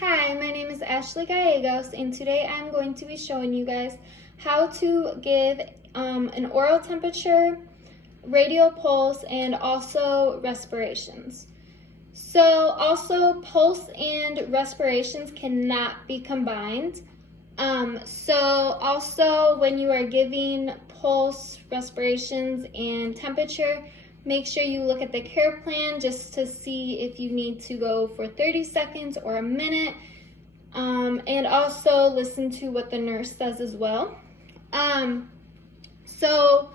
Hi, my name is Ashley Gallegos, and today I'm going to be showing you guys how to give an oral temperature, radial pulse, and also respirations. So also pulse and respirations cannot be combined. So also when you are giving pulse, respirations, and temperature, make sure you look at the care plan just to see if you need to go for 30 seconds or a minute. And also listen to what the nurse says as well. So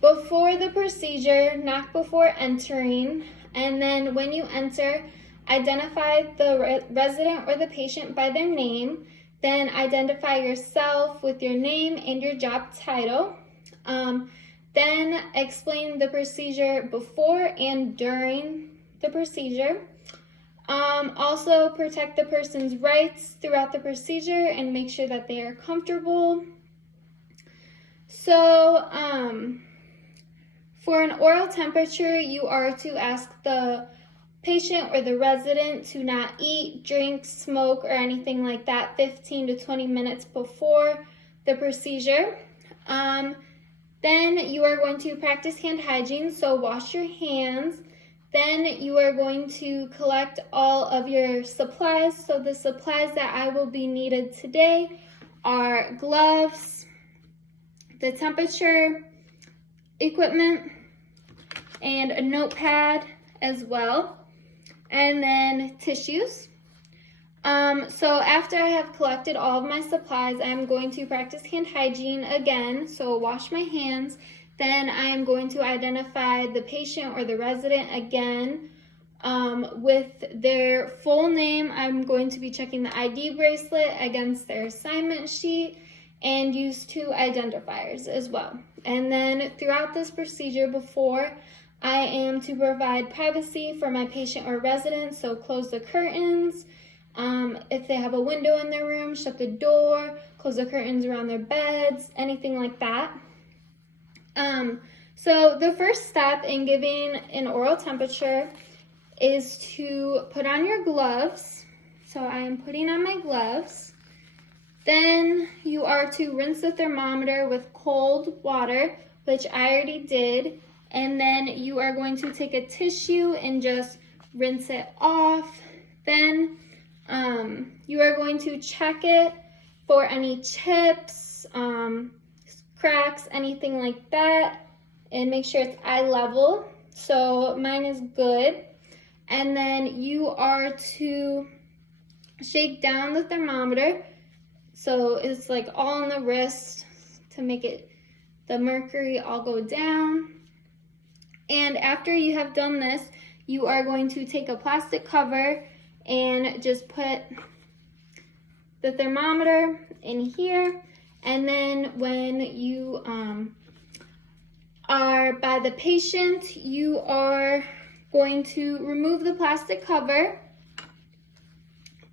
before the procedure, knock before entering, and then when you enter, identify the resident or the patient by their name, then identify yourself with your name and your job title. Then explain the procedure before and during the procedure. Also protect the person's rights throughout the procedure and make sure that they are comfortable. So for an oral temperature, you are to ask the patient or the resident to not eat, drink, smoke, or anything like that 15 to 20 minutes before the procedure. Then you are going to practice hand hygiene, so wash your hands. Then you are going to collect all of your supplies. So the supplies that I will be needed today are gloves, the temperature equipment, and a notepad as well, and then tissues. So after I have collected all of my supplies, I'm going to practice hand hygiene again, so wash my hands. Then I am going to identify the patient or the resident again with their full name. I'm going to be checking the ID bracelet against their assignment sheet and use 2 identifiers as well. And then throughout this procedure before, I am to provide privacy for my patient or resident, so close the curtains. If they have a window in their room, shut the door, close the curtains around their beds, anything like that. So the first step in giving an oral temperature is to put on your gloves. So I am putting on my gloves. Then you are to rinse the thermometer with cold water, which I already did. And then you are going to take a tissue and just rinse it off. Then you are going to check it for any chips, cracks, anything like that, and make sure it's eye level. So mine is good. And then you are to shake down the thermometer, so it's like all on the wrist to make it the mercury all go down. And after you have done this, you are going to take a plastic cover and just put the thermometer in here. And then when you are by the patient, you are going to remove the plastic cover.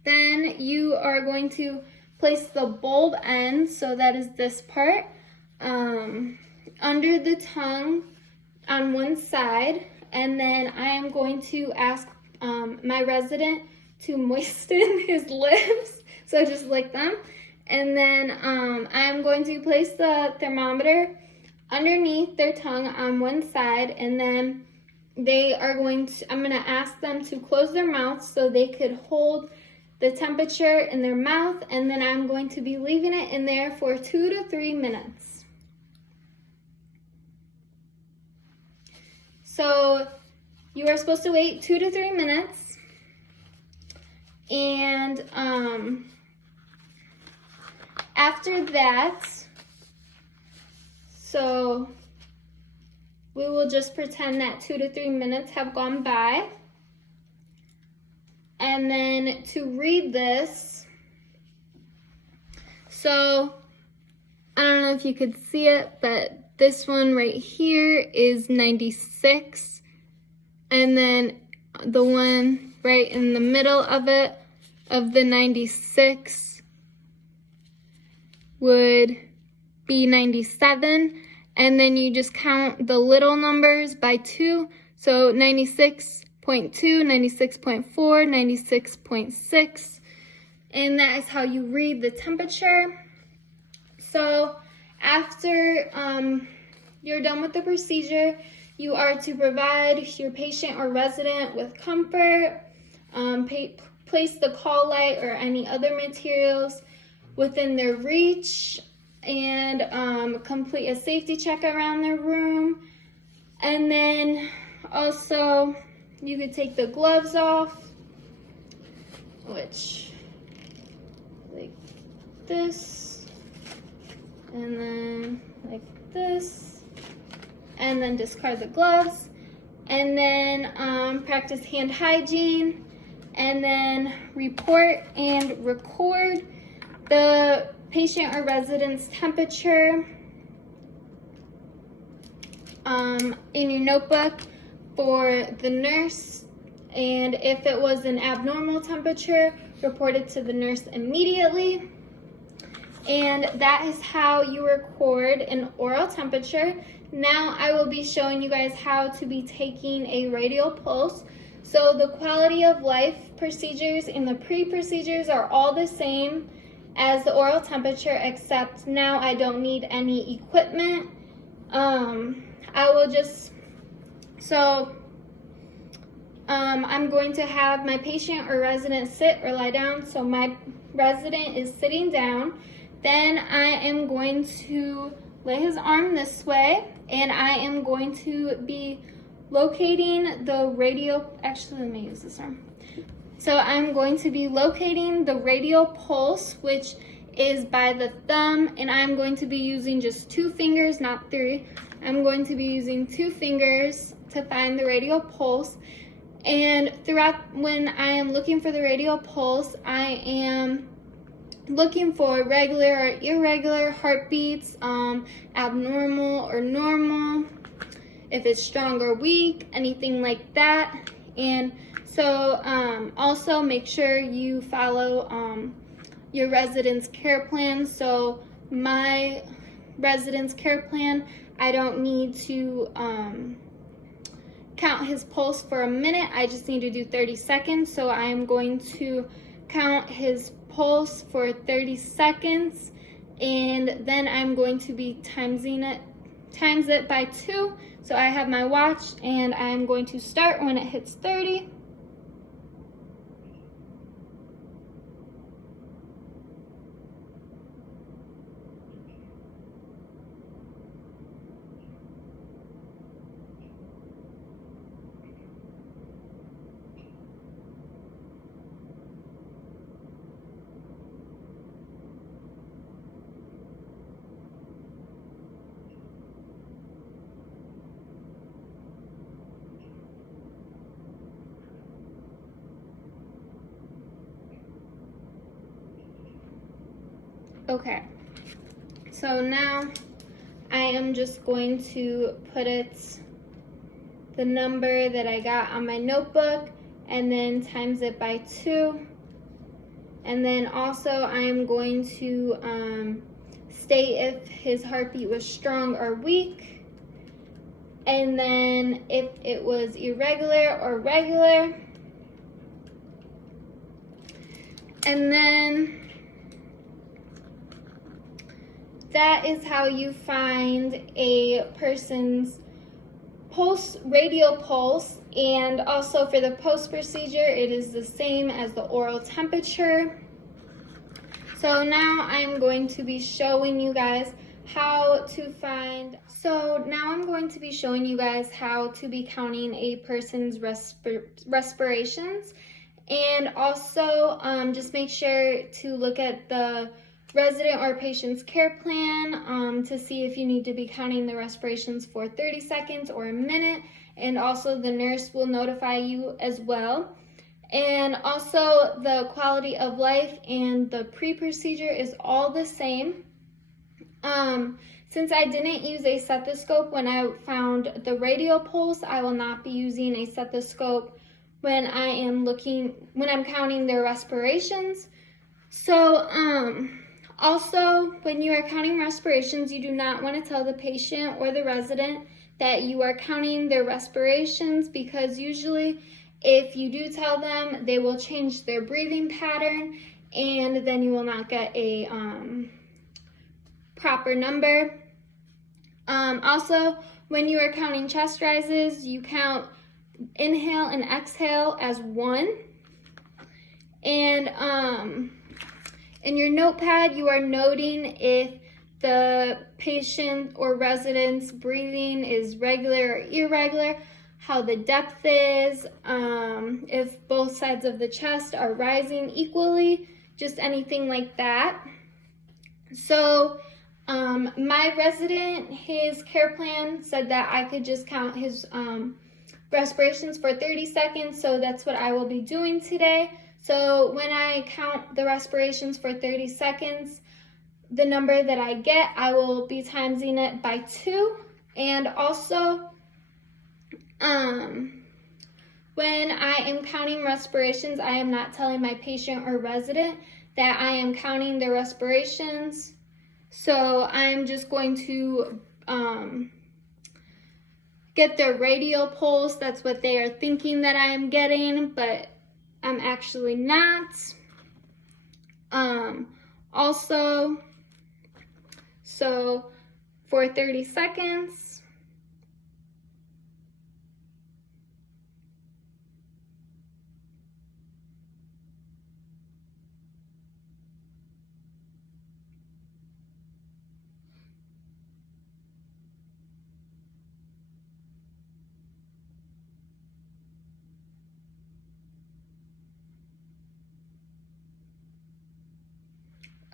Then you are going to place the bulb end, so that is this part, under the tongue on one side. And then I am going to ask my resident to moisten his lips, so just lick them. And then I'm going to place the thermometer underneath their tongue on one side, and then I'm going to ask them to close their mouth so they could hold the temperature in their mouth, and then I'm going to be leaving it in there for 2 to 3 minutes. So you are supposed to wait 2 to 3 minutes, and after that, so we will just pretend that 2 to 3 minutes have gone by. And then to read this, so I don't know if you could see it, but this one right here is 96. And then the one right in the middle of it, of the 96, would be 97. And then you just count the little numbers by 2. So 96.2, 96.4, 96.6, and that is how you read the temperature. So after you're done with the procedure, you are to provide your patient or resident with comfort, place the call light or any other materials within their reach, and complete a safety check around their room. And then also you could take the gloves off, which like this, and then like this, and then discard the gloves, and then practice hand hygiene, and then report and record the patient or resident's temperature in your notebook for the nurse, and if it was an abnormal temperature, report it to the nurse immediately. And that is how you record an oral temperature. Now I will be showing you guys how to be taking a radial pulse. So the quality of life procedures and the pre-procedures are all the same as the oral temperature, except now I don't need any equipment. I'm going to have my patient or resident sit or lie down. So my resident is sitting down. Then I am going to lay his arm this way, and I am going to be locating the radial, actually let me use this arm. So I'm going to be locating the radial pulse, which is by the thumb, and I'm going to be using just 2 fingers, not 3. I'm going to be using 2 fingers to find the radial pulse. And throughout, when I am looking for the radial pulse, I am looking for regular or irregular heartbeats, abnormal or normal, if it's strong or weak, anything like that. And so also make sure you follow your resident's care plan. So my resident's care plan, I don't need to count his pulse for a minute. I just need to do 30 seconds. So I am going to count his pulse for 30 seconds, and then I'm going to be times it by 2. So I have my watch, and I'm going to start when it hits 30. Okay, so now I am just going to put the number that I got on my notebook, and then times it by 2. And then also I'm going to state if his heartbeat was strong or weak, and then if it was irregular or regular. And then that is how you find a person's pulse, radial pulse. And also for the post procedure, it is the same as the oral temperature. So now I'm going to be showing you guys how to be counting a person's respirations. And also just make sure to look at the resident or patient's care plan to see if you need to be counting the respirations for 30 seconds or a minute, and also the nurse will notify you as well. And also the quality of life and the pre-procedure is all the same. Since I didn't use a stethoscope when I found the radial pulse, I will not be using a stethoscope when I'm counting their respirations. So also, when you are counting respirations, you do not want to tell the patient or the resident that you are counting their respirations, because usually if you do tell them, they will change their breathing pattern, and then you will not get a proper number. Also, when you are counting chest rises, you count inhale and exhale as 1. And in your notepad, you are noting if the patient or resident's breathing is regular or irregular, how the depth is, if both sides of the chest are rising equally, just anything like that. So my resident, his care plan said that I could just count his respirations for 30 seconds, so that's what I will be doing today. So when I count the respirations for 30 seconds, the number that I get, I will be timesing it by 2. And also, when I am counting respirations, I am not telling my patient or resident that I am counting the respirations. So I'm just going to get their radial pulse. That's what they are thinking that I am getting, but I'm actually not. Also, so for 30 seconds,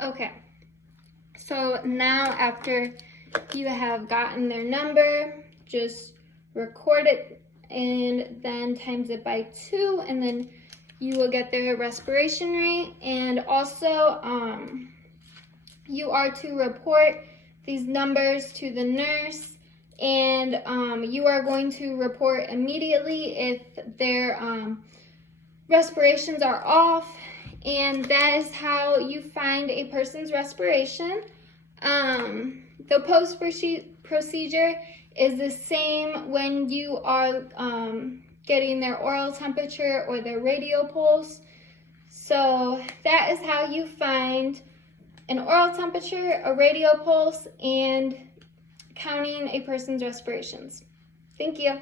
okay, so now after you have gotten their number, just record it and then times it by 2, and then you will get their respiration rate. And also, you are to report these numbers to the nurse, and you are going to report immediately if their respirations are off. And that is how you find a person's respiration. The post procedure is the same when you are getting their oral temperature or their radial pulse. So that is how you find an oral temperature, a radial pulse, and counting a person's respirations. Thank you.